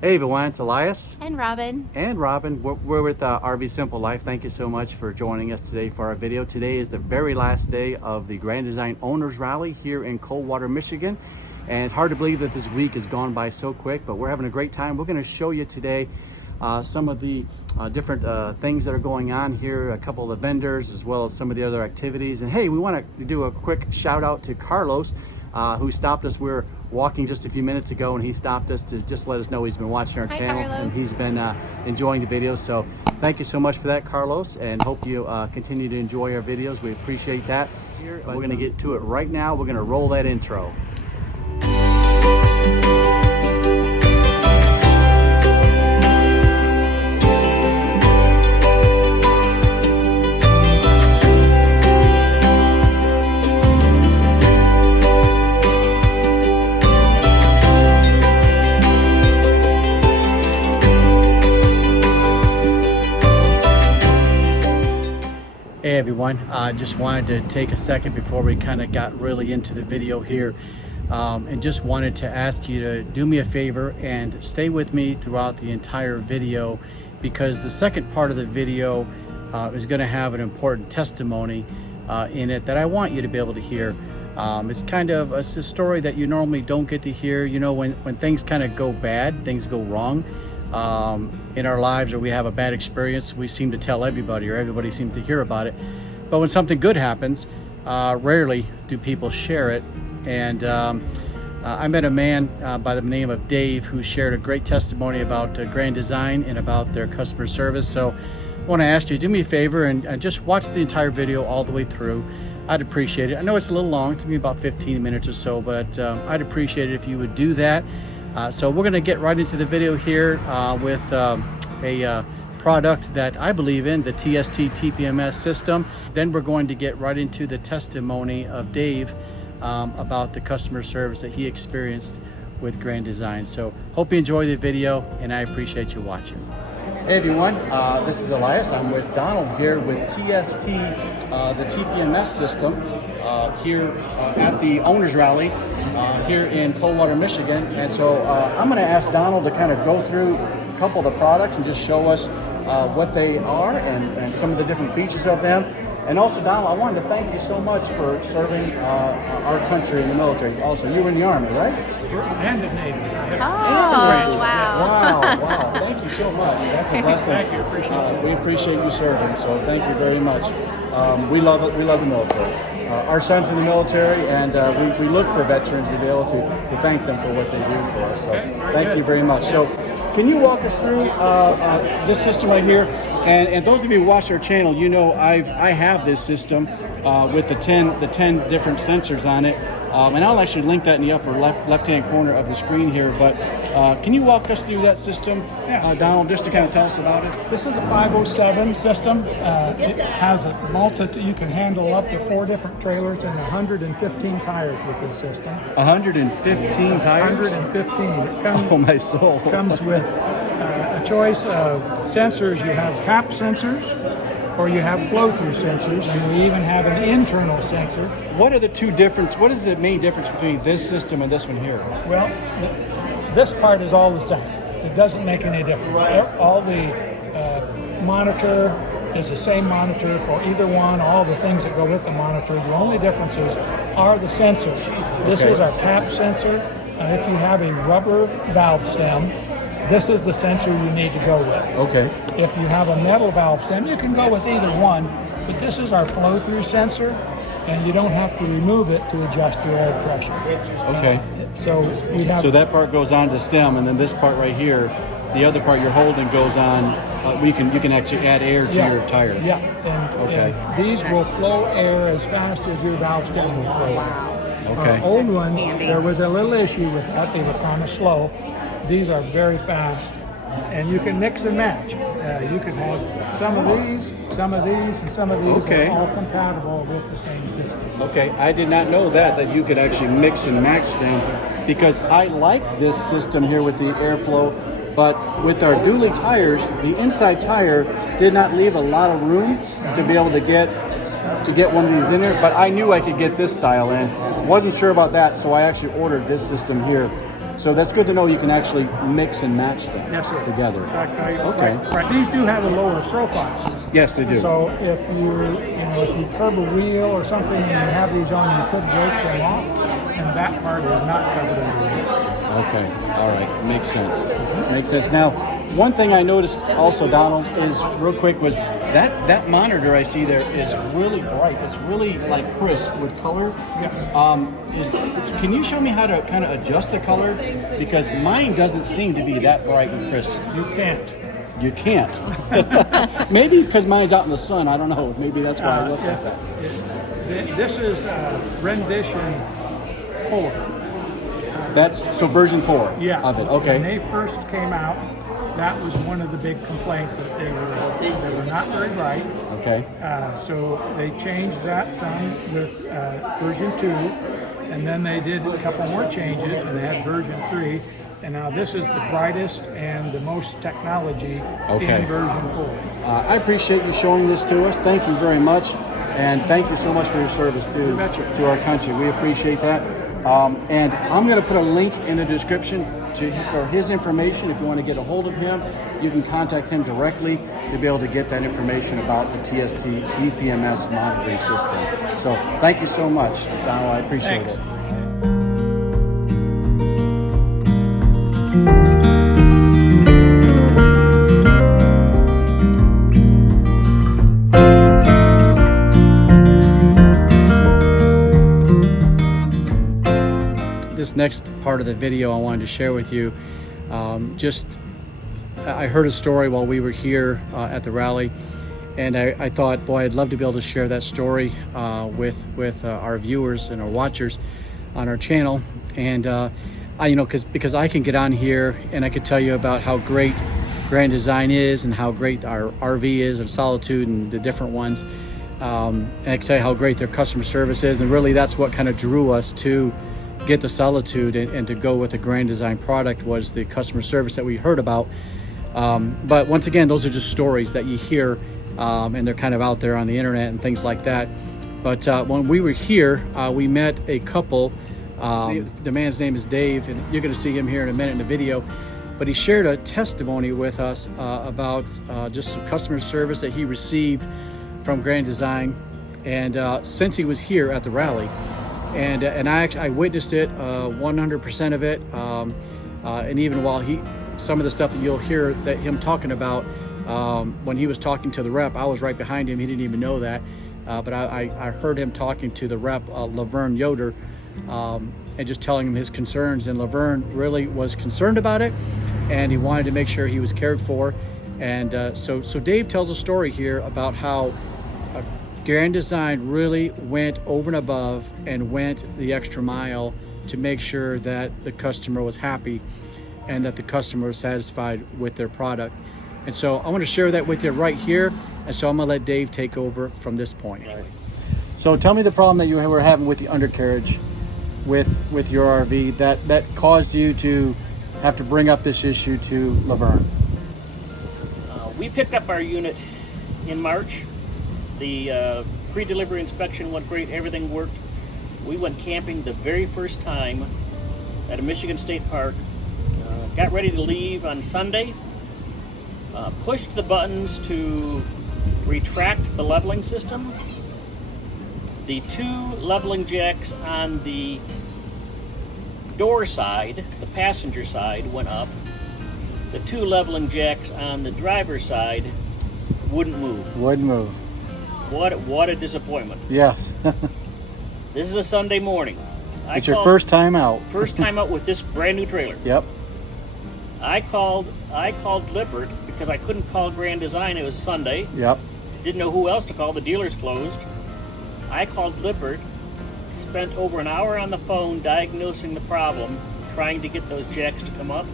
Hey everyone, it's Elias. And Robyn. And Robyn. We're with RV Simple Life. Thank you so much for joining us today for our video. Today is the very last day of the Grand Design Owners Rally here in Coldwater, Michigan. And hard to believe that this week has gone by so quick, but we're having a great time. We're going to show you today some of the different things that are going on here, a couple of the vendors, as well as some of the other activities. And hey, we want to do a quick shout out to Carlos, who stopped us. We were walking just a few minutes ago and he stopped us to just let us know he's been watching our channel. Carlos. And he's been enjoying the videos. So thank you so much for that, Carlos, and hope you continue to enjoy our videos. We appreciate that. We're going to get to it right now. We're going to roll that intro. Hey everyone, I just wanted to take a second before we kind of got really into the video here, and just wanted to ask you to do me a favor and stay with me throughout the entire video, because the second part of the video is going to have an important testimony in it that I want you to be able to hear. It's kind of a story that you normally don't get to hear. You know, when things kind of go bad, things go wrong in our lives, or we have a bad experience, we seem to tell everybody, or everybody seems to hear about it. But when something good happens, rarely do people share it. And I met a man by the name of Dave who shared a great testimony about Grand Design and about their customer service. So I want to ask you, do me a favor and just watch the entire video all the way through. I'd appreciate it. I know it's a little long, to me about 15 minutes or so, but I'd appreciate it if you would do that. So we're going to get right into the video here with a product that I believe in, the TST TPMS system. Then we're going to get right into the testimony of Dave about the customer service that he experienced with Grand Design. So hope you enjoy the video, and I appreciate you watching. Hey everyone, this is Elias. I'm with Donald here with TST, the TPMS system, here at the Owners Rally here in Coldwater, Michigan. And so I'm going to ask Donald to kind of go through a couple of the products and just show us what they are and some of the different features of them. And also, Donald, I wanted to thank you so much for serving our country in the military. Also, you were in the Army, right? And the Navy. Oh, wow. Wow. Thank you so much. That's a blessing. Thank you. Appreciate it. We appreciate you serving, so thank you very much. We love it. We love the military. Our son's in the military, and we look for veterans to be able to thank them for what they do for us. So thank you very much. So can you walk us through this system right here? And those of you who watch our channel, you know I have this system with the 10 different sensors on it. And I'll actually link that in the upper left-hand corner of the screen here. But can you walk us through that system, Donald, just to kind of tell us about it? This is a 507 system. It has a you can handle up to 4 different trailers and 115 tires with this system. 115 tires? 115. It comes, Oh, my soul. comes with a choice of sensors. You have cap sensors, or you have flow-through sensors, and we even have an internal sensor. What is the main difference between this system and this one here? Well, this part is all the same. It doesn't make any difference. All the monitor is the same monitor for either one, all the things that go with the monitor. The only differences are the sensors. This is our cap sensor. If you have a rubber valve stem, this is the sensor you need to go with. Okay. If you have a metal valve stem, you can go with either one, but this is our flow-through sensor, and you don't have to remove it to adjust your air pressure. Okay. So that part goes on the stem, and then this part right here, the other part you're holding goes on. You can actually add air to your tire. Yeah. And these will flow air as fast as your valve stem will flow. Okay. Old ones, there was a little issue with that; they were kind of slow. These are very fast, and you can mix and match. You can have some of these, and some of these are all compatible with the same system. Okay, I did not know that you could actually mix and match them, because I like this system here with the airflow, but with our dually tires, the inside tire did not leave a lot of room to be able to get one of these in there, but I knew I could get this style in. Wasn't sure about that, so I actually ordered this system here. So that's good to know you can actually mix and match them Yes, sir. together. In fact, Okay. right. These do have a lower profile. Yes, they do. So if if you curb a wheel or something and you have these on, you could break them off, and that part is not covered under the wheel. Okay, all right, makes sense. Makes sense. Now, one thing I noticed also, Donald, is real quick was that monitor I see there is really bright. It's really like crisp with color. Yeah. Can you show me how to kind of adjust the color? Because mine doesn't seem to be that bright and crisp. You can't. You can't. Maybe because mine's out in the sun. I don't know. Maybe that's why it looks like that. This is rendition 4. That's so version 4 Yeah. of it. When Okay. they first came out, that was one of the big complaints, that they were not very bright. Okay. So they changed that some with version 2, and then they did a couple more changes and they had version 3, and now this is the brightest and the most technology Okay. in version 4. I appreciate you showing this to us. Thank you very much, and thank you so much for your service You betcha. to our country. We appreciate that. And I'm going to put a link in the description for his information. If you want to get a hold of him, you can contact him directly to be able to get that information about the TST TPMS monitoring system. So thank you so much, Donald. I appreciate Thanks. it. This next part of the video I wanted to share with you, I heard a story while we were here at the rally, and I thought, boy, I'd love to be able to share that story with our viewers and our watchers on our channel. And because I can get on here and I could tell you about how great Grand Design is and how great our RV is and Solitude and the different ones. And I can tell you how great their customer service is, and really that's what kind of drew us to get the Solitude and to go with the Grand Design product, was the customer service that we heard about. But once again, those are just stories that you hear, and they're kind of out there on the internet and things like that. But when we were here, we met a couple. The man's name is Dave, and you're going to see him here in a minute in the video. But he shared a testimony with us about just some customer service that he received from Grand Design, and since he was here at the rally. And I witnessed it, 100% of it, and even while some of the stuff that you'll hear that him talking about, when he was talking to the rep, I was right behind him. He didn't even know that, but I heard him talking to the rep, Laverne Yoder, and just telling him his concerns. And Laverne really was concerned about it, and he wanted to make sure he was cared for. And so Dave tells a story here about how Grand Design really went over and above and went the extra mile to make sure that the customer was happy and that the customer was satisfied with their product. And so I want to share that with you right here. And so I'm going to let Dave take over from this point. Right. So tell me the problem that you were having with the undercarriage with your RV that caused you to have to bring up this issue to Laverne. We picked up our unit in March. The pre-delivery inspection went great, everything worked. We went camping the very first time at a Michigan State Park, got ready to leave on Sunday, pushed the buttons to retract the leveling system. The 2 leveling jacks on the door side, the passenger side, went up. The 2 leveling jacks on the driver's side wouldn't move. Wouldn't move. What a disappointment. Yes. This is a Sunday morning. It's your first time out. First time out with this brand new trailer. Yep. I called Lippert because I couldn't call Grand Design. It was Sunday. Yep. Didn't know who else to call. The dealer's closed. I called Lippert, spent over an hour on the phone diagnosing the problem, trying to get those jacks to come up.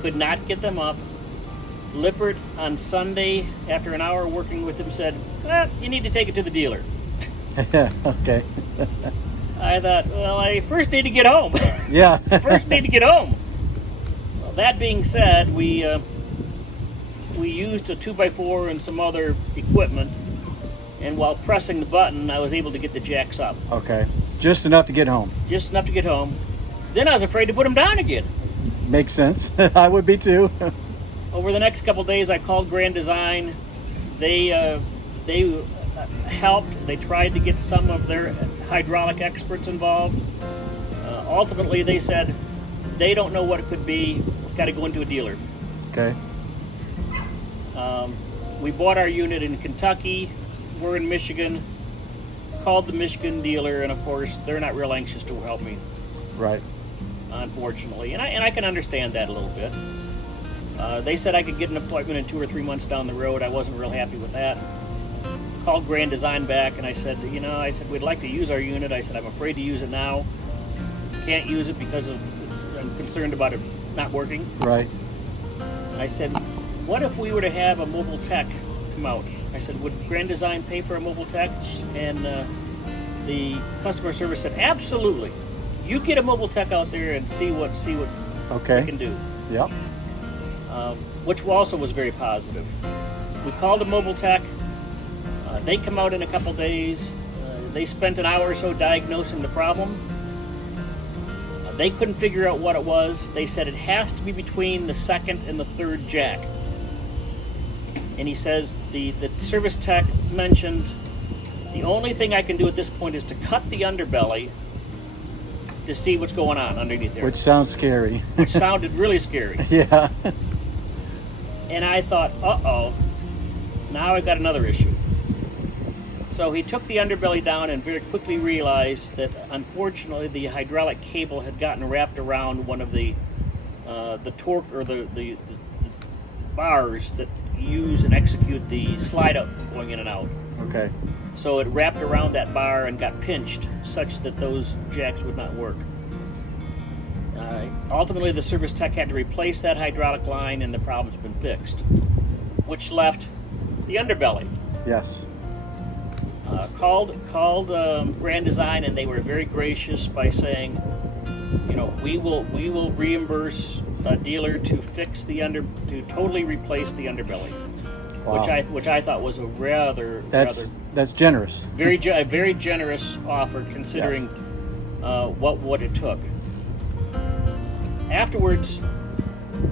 Could not get them up. Lippert on Sunday, after an hour working with him, said, you need to take it to the dealer. Okay. I thought, well, I first need to get home. Yeah. First need to get home. Well, that being said, we used a 2x4 and some other equipment, and while pressing the button, I was able to get the jacks up. Okay. Just enough to get home. Just enough to get home. Then I was afraid to put them down again. Makes sense. I would be too. Over the next couple of days, I called Grand Design. They helped. They tried to get some of their hydraulic experts involved. Ultimately, they said they don't know what it could be. It's got to go into a dealer. Okay. We bought our unit in Kentucky. We're in Michigan. Called the Michigan dealer, and of course, they're not real anxious to help me. Right. Unfortunately, and I can understand that a little bit. They said I could get an appointment in 2 or 3 months down the road. I wasn't real happy with that. Called Grand Design back, and I said, we'd like to use our unit. I said, I'm afraid to use it now. Can't use it because I'm concerned about it not working. Right. I said, what if we were to have a mobile tech come out? I said, would Grand Design pay for a mobile tech? And the customer service said, absolutely. You get a mobile tech out there and see what Okay. they can do. Yep. Which also was very positive. We called a mobile tech. They come out in a couple days. They spent an hour or so diagnosing the problem. They couldn't figure out what it was. They said it has to be between the second and the third jack. And he says the service tech mentioned the only thing I can do at this point is to cut the underbelly to see what's going on underneath there. Which sounds scary. Which sounded really scary. Yeah. And I thought, uh-oh, now I've got another issue. So he took the underbelly down and very quickly realized that unfortunately the hydraulic cable had gotten wrapped around one of the torque or the bars that use and execute the slide out going in and out. Okay. So it wrapped around that bar and got pinched such that those jacks would not work. Ultimately, the service tech had to replace that hydraulic line, and the problem's been fixed, which left the underbelly. Yes. Called Grand Design, and they were very gracious by saying, we will reimburse a dealer to fix to totally replace the underbelly. Wow. Which I thought was a rather That's generous. very generous offer considering what it took. Afterwards,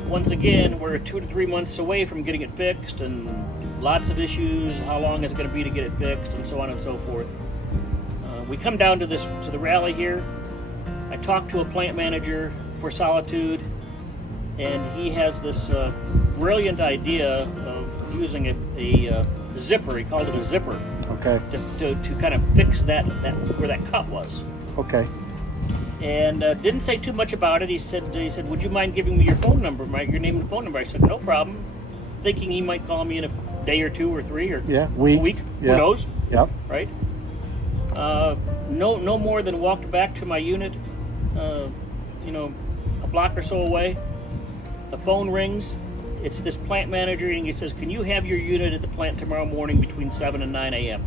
once again, we're 2 to 3 months away from getting it fixed, and lots of issues. How long it's going to be to get it fixed, and so on and so forth. We come down to the rally here. I talked to a plant manager for Solitude, and he has this brilliant idea of using a zipper. He called it a zipper. Okay. To kind of fix that where that cut was. Okay. And didn't say too much about it. He said, would you mind giving me your phone number, your name and phone number? I said, no problem. Thinking he might call me in a day or 2 or 3 or a week. Yeah. Who knows? Yep. Right? No more than walked back to my unit, a block or so away. The phone rings. It's this plant manager, and he says, can you have your unit at the plant tomorrow morning between 7 and 9 a.m.?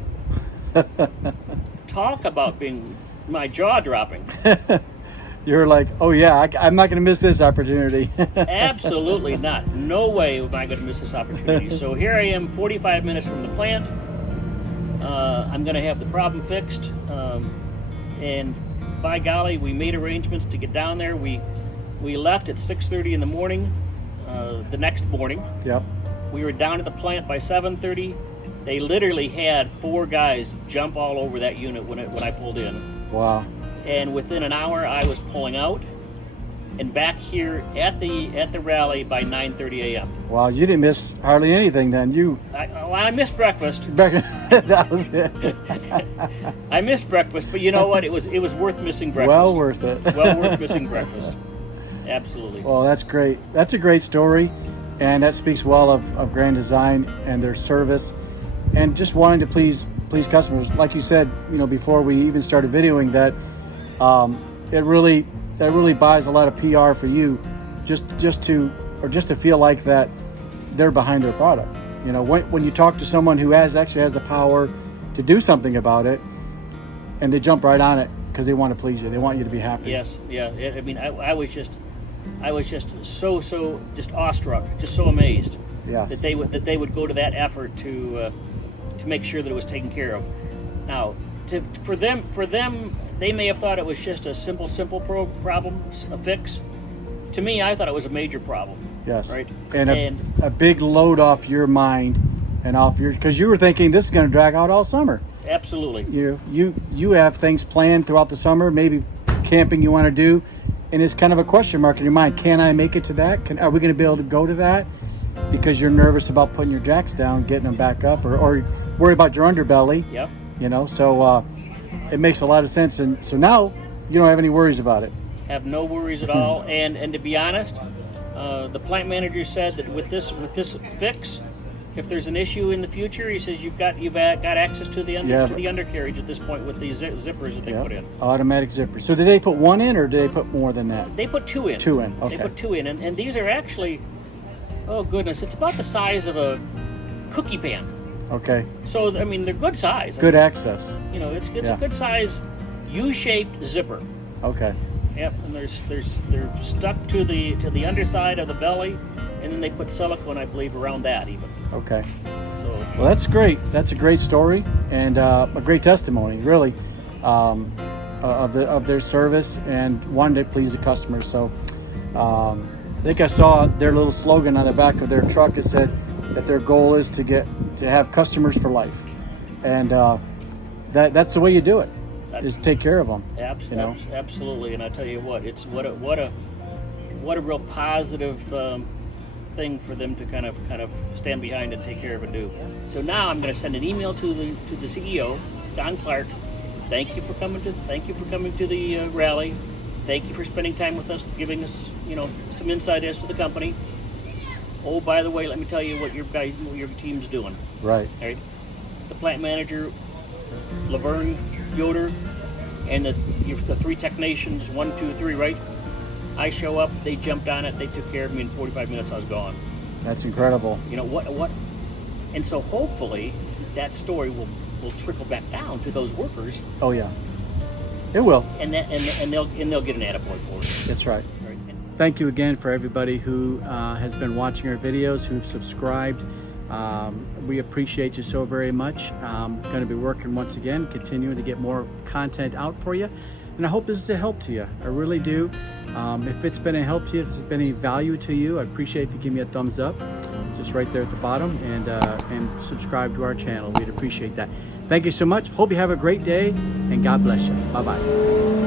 Talk about being my jaw dropping. You're like, oh yeah, I'm not going to miss this opportunity. Absolutely not. No way am I going to miss this opportunity. So here I am, 45 minutes from the plant. I'm going to have the problem fixed. And by golly, we made arrangements to get down there. We left at 6:30 in the morning, the next morning. Yep. We were down at the plant by 7:30. They literally had 4 guys jump all over that unit when I pulled in. Wow. And within an hour, I was pulling out and back here at the rally by 9:30 a.m. Wow, you didn't miss hardly anything then. I missed breakfast. That was it. I missed breakfast, but you know what? It was worth missing breakfast. Well worth it. Well worth missing breakfast. Absolutely. Well, that's great. That's a great story, and that speaks well of Grand Design and their service, and just wanting to please customers. Like you said, before we even started videoing, that that really buys a lot of PR for you, just to feel like that they're behind their product. When you talk to someone who actually has the power to do something about it, and they jump right on it because they want to please you, they want you to be happy. Yes, yeah. I mean, I was just so just awestruck, just so amazed. Yes. That they would go to that effort to make sure that it was taken care of. Now, for them, they may have thought it was just a simple problem, a fix. To me, I thought it was a major problem. Yes. Right. And a big load off your mind and off your, because you were thinking this is going to drag out all summer. Absolutely. You have things planned throughout the summer, maybe camping you want to do, and it's kind of a question mark in your mind. Can I make it to that? Are we going to be able to go to that? Because you're nervous about putting your jacks down, getting them back up, or worry about your underbelly. Yep. You know, so it makes a lot of sense. And so now you don't have any worries about it. Have no worries at all. And to be honest, the plant manager said that with this fix, if there's an issue in the future, he says you've got access to the undercarriage at this point with these zippers that they put in. Automatic zippers. So did they put one in, or did they put more than that? They put two in. Two in. Okay. They put two in, and these are actually, oh goodness, it's about the size of a cookie pan. Okay. So I mean, they're good size. Good access. You know, it's a good size U-shaped zipper. Okay. Yep, and they're stuck to the underside of the belly, and then they put silicone, I believe, around that even. Okay. So well, that's great. That's a great story and a great testimony, really, of their service and wanted to please the customers. So I think I saw their little slogan on the back of their truck. It said that their goal is to have customers for life, and that's the way you do it. Is take care of them. Absolutely, and I tell you what, it's what a real positive thing for them to kind of stand behind and take care of and do. So now I'm going to send an email to the CEO, Don Clark. Thank you for coming to the rally. Thank you for spending time with us, giving us some insight as to the company. Oh, by the way, let me tell you what your team's doing. Right. Right. The plant manager, Laverne Yoder, and the three technicians, 1, 2, 3, right? I show up, they jumped on it, they took care of me in 45 minutes, I was gone. That's incredible. You know, what? And so hopefully that story will trickle back down to those workers. Oh yeah, it will. And they'll get an attaboy for it. That's right. Right. Thank you again for everybody who has been watching our videos, who've subscribed. We appreciate you so very much. I'm going to be working once again, continuing to get more content out for you. And I hope this is a help to you. I really do. If it's been a help to you, if it's been any value to you, I'd appreciate if you give me a thumbs up, just right there at the bottom, and subscribe to our channel. We'd appreciate that. Thank you so much. Hope you have a great day, and God bless you. Bye-bye.